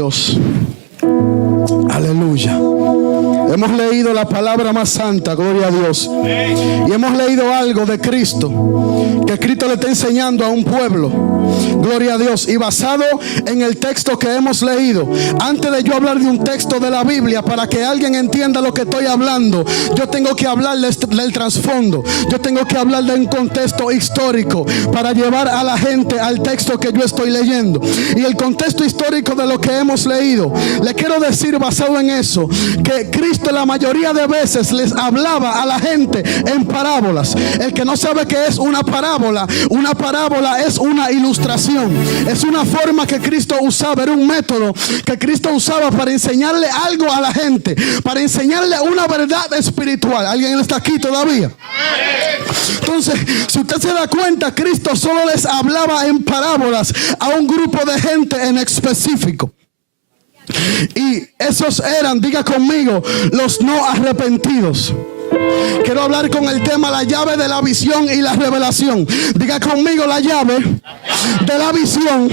Dios. Aleluya. Hemos leído la palabra más santa, gloria a Dios. Y hemos leído algo de Cristo, que Cristo le está enseñando a un pueblo, gloria a Dios. Y basado en el texto que hemos leído, antes de yo hablar de un texto de la Biblia, para que alguien entienda lo que estoy hablando, yo tengo que hablarles del trasfondo. Yo tengo que hablar de un contexto histórico para llevar a la gente al texto que yo estoy leyendo. Y el contexto histórico de lo que hemos leído, le quiero decir, basado en eso, que Cristo la mayoría de veces les hablaba a la gente en parábolas. El que no sabe qué es una parábola es una ilustración, es una forma que Cristo usaba, era un método que Cristo usaba para enseñarle algo a la gente, para enseñarle una verdad espiritual. ¿Alguien está aquí todavía? Entonces, si usted se da cuenta, Cristo solo les hablaba en parábolas a un grupo de gente en específico. Y esos eran, diga conmigo, los no arrepentidos. Quiero hablar con el tema la llave de la visión y la revelación. Diga conmigo, la llave de la visión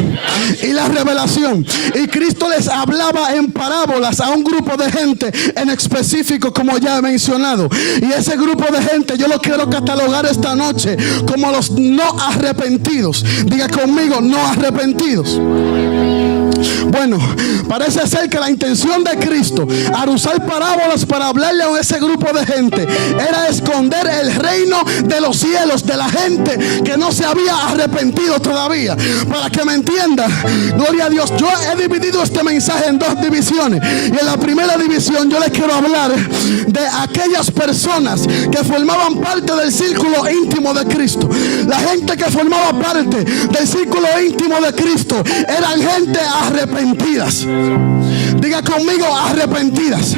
y la revelación. Y Cristo les hablaba en parábolas a un grupo de gente en específico, como ya he mencionado. Y ese grupo de gente yo lo quiero catalogar esta noche como los no arrepentidos. Diga conmigo, no arrepentidos. Bueno, parece ser que la intención de Cristo al usar parábolas para hablarle a ese grupo de gente era esconder el reino de los cielos de la gente que no se había arrepentido todavía. Para que me entienda, gloria a Dios, yo he dividido este mensaje en dos divisiones. Y en la primera división yo les quiero hablar de aquellas personas que formaban parte del círculo íntimo de Cristo. La gente que formaba parte del círculo íntimo de Cristo eran gente arrepentidas. Diga conmigo, arrepentidas.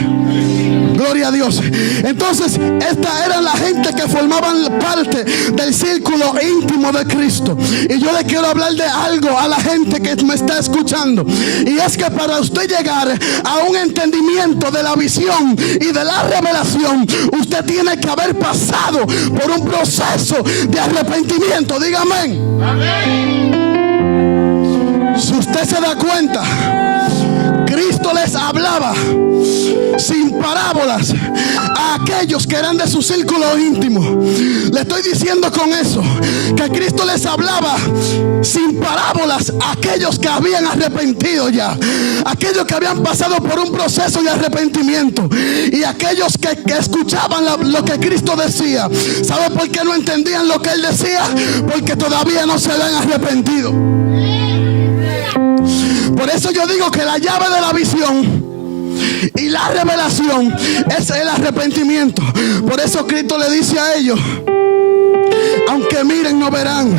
Gloria a Dios. Entonces, esta era la gente que formaban parte del círculo íntimo de Cristo. Y yo le quiero hablar de algo a la gente que me está escuchando. Y es que para usted llegar a un entendimiento de la visión y de la revelación, usted tiene que haber pasado por un proceso de arrepentimiento. Dígame. Amén. Si usted se da cuenta, Cristo les hablaba sin parábolas a aquellos que eran de su círculo íntimo. Le estoy diciendo con eso que Cristo les hablaba sin parábolas a aquellos que habían arrepentido ya, aquellos que habían pasado por un proceso de arrepentimiento, y aquellos que escuchaban lo que Cristo decía. ¿Sabe por qué no entendían lo que Él decía? Porque todavía no se habían arrepentido. Por eso yo digo que la llave de la visión y la revelación es el arrepentimiento. Por eso Cristo le dice a ellos: aunque miren no verán,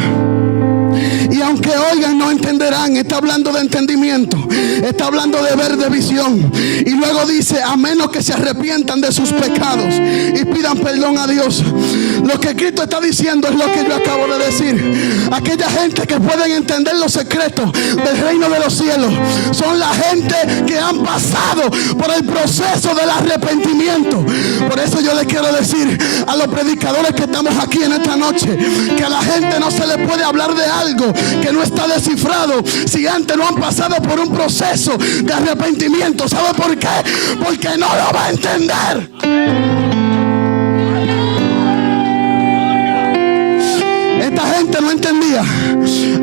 y aunque oigan no entenderán. Está hablando de entendimiento, está hablando de ver, de visión. Y luego dice: a menos que se arrepientan de sus pecados y pidan perdón a Dios. Lo que Cristo está diciendo es lo que yo acabo de decir. Aquella gente que pueden entender los secretos del reino de los cielos son la gente que han pasado por el proceso del arrepentimiento. Por eso yo les quiero decir a los predicadores que estamos aquí en esta noche, que a la gente no se le puede hablar de algo que no está descifrado si antes no han pasado por un proceso de arrepentimiento. ¿Sabe por qué? Porque no lo va a entender. Esta gente no entendía.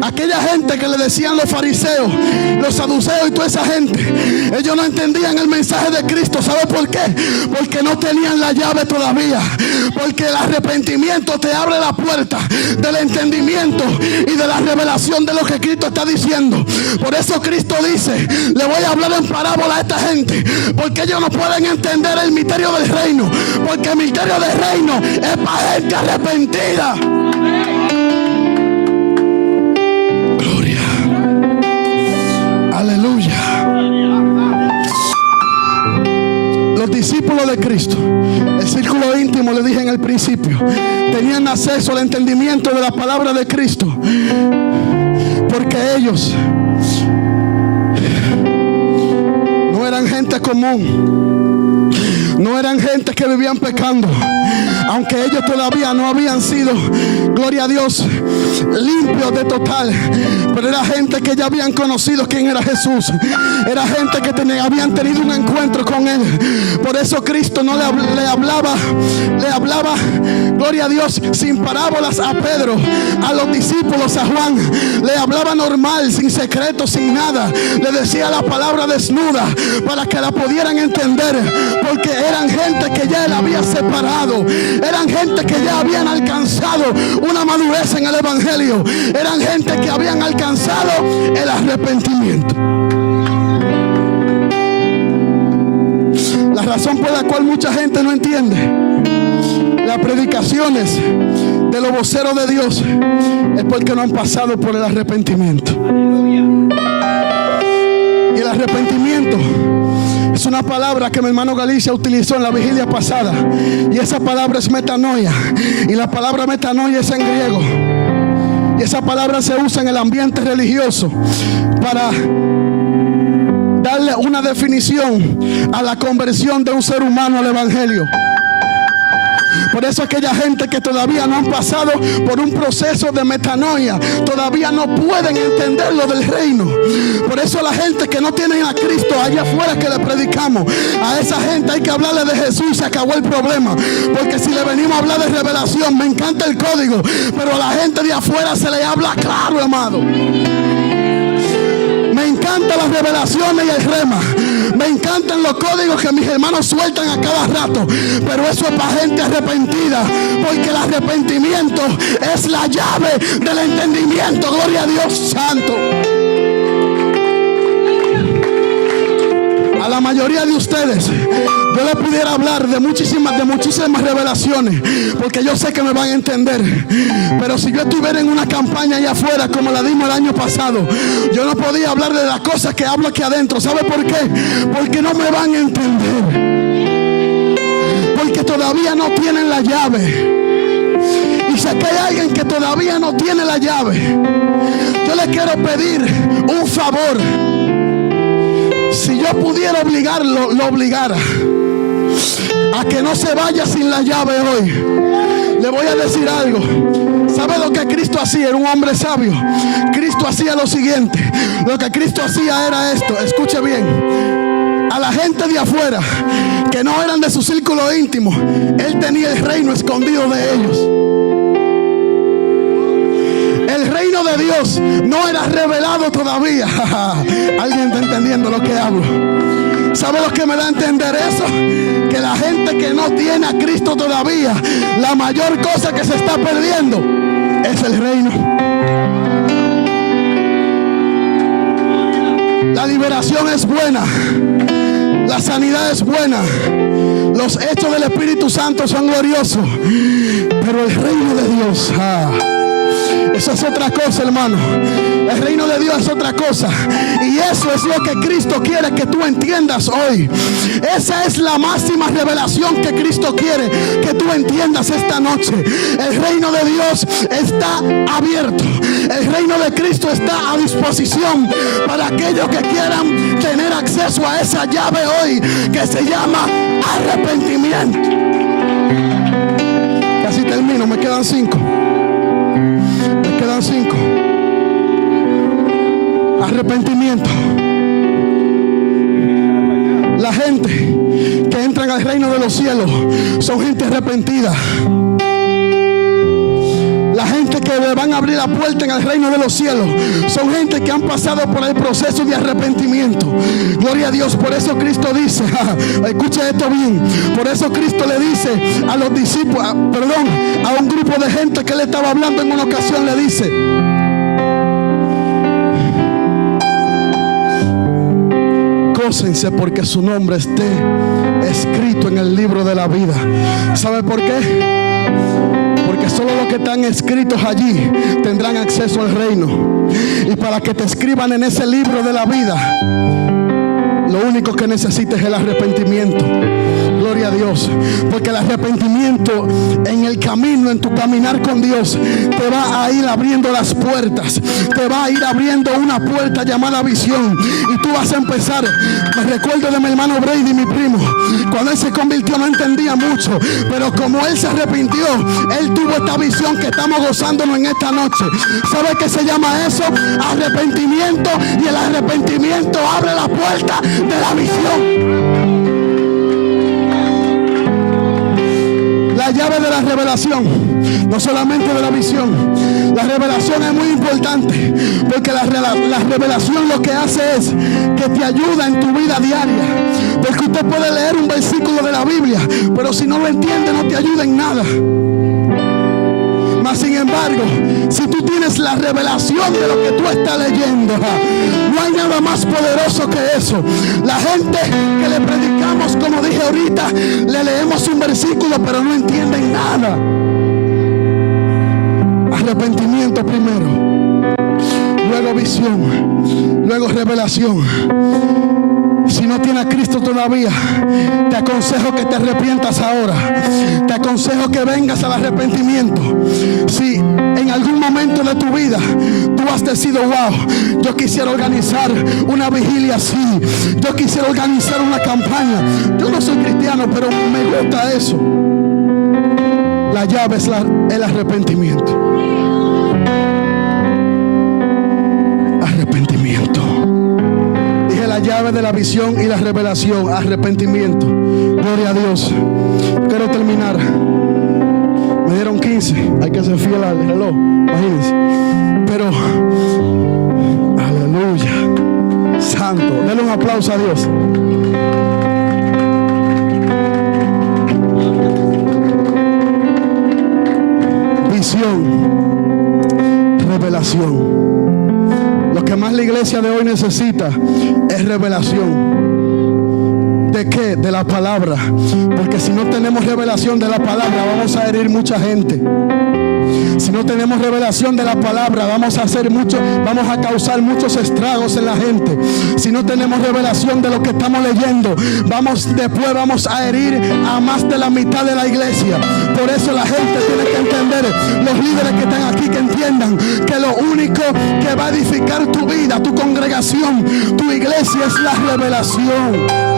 Aquella gente que le decían los fariseos, los saduceos y toda esa gente, ellos no entendían el mensaje de Cristo. ¿Sabe por qué? Porque no tenían la llave todavía. Porque el arrepentimiento te abre la puerta del entendimiento y de la revelación de lo que Cristo está diciendo. Por eso Cristo dice: le voy a hablar en parábola a esta gente, porque ellos no pueden entender el misterio del reino. Porque el misterio del reino es para gente arrepentida. Aleluya. Los discípulos de Cristo, el círculo íntimo, le dije en el principio, tenían acceso al entendimiento de la palabra de Cristo, porque ellos no eran gente común, no eran gente que vivían pecando. Aunque ellos todavía no habían sido, gloria a Dios, limpios de total. Pero era gente que ya habían conocido quién era Jesús. Era gente que habían tenido un encuentro con Él. Por eso Cristo no le hablaba, gloria a Dios, sin parábolas a Pedro, a los discípulos, a Juan. Le hablaba normal, sin secretos, sin nada. Le decía la palabra desnuda para que la pudieran entender, porque eran gente que ya Él había separado. Eran gente que ya habían alcanzado una madurez en el Evangelio. Eran gente que habían alcanzado el arrepentimiento. La razón por la cual mucha gente no entiende las predicaciones de los voceros de Dios es porque no han pasado por el arrepentimiento. Y el arrepentimiento es una palabra que mi hermano Galicia utilizó en la vigilia pasada, y esa palabra es metanoia, y la palabra metanoia es en griego, y esa palabra se usa en el ambiente religioso para darle una definición a la conversión de un ser humano al Evangelio. Por eso aquella gente que todavía no han pasado por un proceso de metanoia todavía no pueden entender lo del reino. Por eso la gente que no tiene a Cristo allá afuera que le predicamos, a esa gente hay que hablarle de Jesús. Se acabó el problema. Porque si le venimos a hablar de revelación, me encanta el código, pero a la gente de afuera se le habla claro, amado. Me encantan las revelaciones y el rema. Me encantan los códigos que mis hermanos sueltan a cada rato. Pero eso es para gente arrepentida. Porque el arrepentimiento es la llave del entendimiento. Gloria a Dios santo. A la mayoría de ustedes yo les pudiera hablar de muchísimas revelaciones, porque yo sé que me van a entender. Pero si yo estuviera en una campaña allá afuera como la dimos el año pasado, yo no podía hablar de las cosas que hablo aquí adentro. ¿Sabe por qué? Porque no me van a entender. Porque todavía no tienen la llave. Y si aquí hay alguien que todavía no tiene la llave, yo le quiero pedir un favor. Si yo pudiera obligarlo, lo obligara a que no se vaya sin la llave hoy. Le voy a decir algo. ¿Sabe lo que Cristo hacía? Era un hombre sabio. Cristo hacía lo siguiente. Lo que Cristo hacía era esto. Escuche bien. A la gente de afuera que no eran de su círculo íntimo, Él tenía el reino escondido de ellos. El reino de Dios no era revelado todavía. ¿Alguien está entendiendo lo que hablo? ¿Sabe lo que me da a entender eso? Que la gente que no tiene a Cristo todavía, la mayor cosa que se está perdiendo es el reino. La liberación es buena, la sanidad es buena, los hechos del Espíritu Santo son gloriosos, pero el reino de Dios, eso es otra cosa, hermano. El reino de Dios es otra cosa. Y eso es lo que Cristo quiere que tú entiendas hoy. Esa es la máxima revelación que Cristo quiere que tú entiendas esta noche. El reino de Dios está abierto. El reino de Cristo está a disposición para aquellos que quieran tener acceso a esa llave hoy, que se llama arrepentimiento. Casi termino, me quedan 5. Arrepentimiento. La gente que entran al reino de los cielos son gente arrepentida. La gente que le van a abrir la puerta en el reino de los cielos son gente que han pasado por el proceso de arrepentimiento. Gloria a Dios. Por eso Cristo dice, escuche esto bien, por eso Cristo le dice a los discípulos, a un grupo de gente que le estaba hablando en una ocasión, le dice: gócense porque su nombre esté escrito en el libro de la vida. ¿Sabe por qué? Porque solo los que están escritos allí tendrán acceso al reino. Y para que te escriban en ese libro de la vida, lo único que necesitas es el arrepentimiento. Gloria a Dios. Porque el arrepentimiento en el camino, en tu caminar con Dios, te va a ir abriendo las puertas. Te va a ir abriendo una puerta llamada visión. Y tú vas a empezar. Me recuerdo de mi hermano Brady, mi primo. Cuando él se convirtió no entendía mucho. Pero como él se arrepintió, él tuvo esta visión que estamos gozándonos en esta noche. ¿Sabe qué se llama eso? Arrepentimiento. Y el arrepentimiento abre la puerta de la visión. La llave de la revelación, no solamente de la visión. La revelación es muy importante, porque la revelación lo que hace es que te ayuda en tu vida diaria. Porque usted puede leer un versículo de la Biblia, pero si no lo entiende no te ayuda en nada. Mas sin embargo, si tú tienes la revelación de lo que tú estás leyendo, no hay nada más poderoso que eso. La gente que le predicamos, como dije ahorita, le leemos un versículo pero no entienden nada. Arrepentimiento primero, luego visión, luego revelación. Si no tienes a Cristo todavía, te aconsejo que te arrepientas ahora. Te aconsejo que vengas al arrepentimiento. Si en algún momento de tu vida tú has decidido, wow, yo quisiera organizar una vigilia así, yo quisiera organizar una campaña. Yo no soy cristiano, pero me gusta eso. La llave es el arrepentimiento. Arrepentimiento. Dije la llave de la visión y la revelación. Arrepentimiento. Gloria a Dios. Quiero terminar. Me dieron 15. Hay que ser fiel al reloj. Imagínense. Pero, aleluya. Santo. Denle un aplauso a Dios. Visión, revelación. Lo que más la iglesia de hoy necesita es revelación. ¿De qué? De la palabra. Porque si no tenemos revelación de la palabra, vamos a herir mucha gente. Si no tenemos revelación de la palabra, vamos a causar muchos estragos en la gente. Si no tenemos revelación de lo que estamos leyendo, después vamos a herir a más de la mitad de la iglesia. Por eso la gente tiene que entender, los líderes que están aquí, que entiendan que lo único que va a edificar tu vida, tu congregación, tu iglesia es la revelación.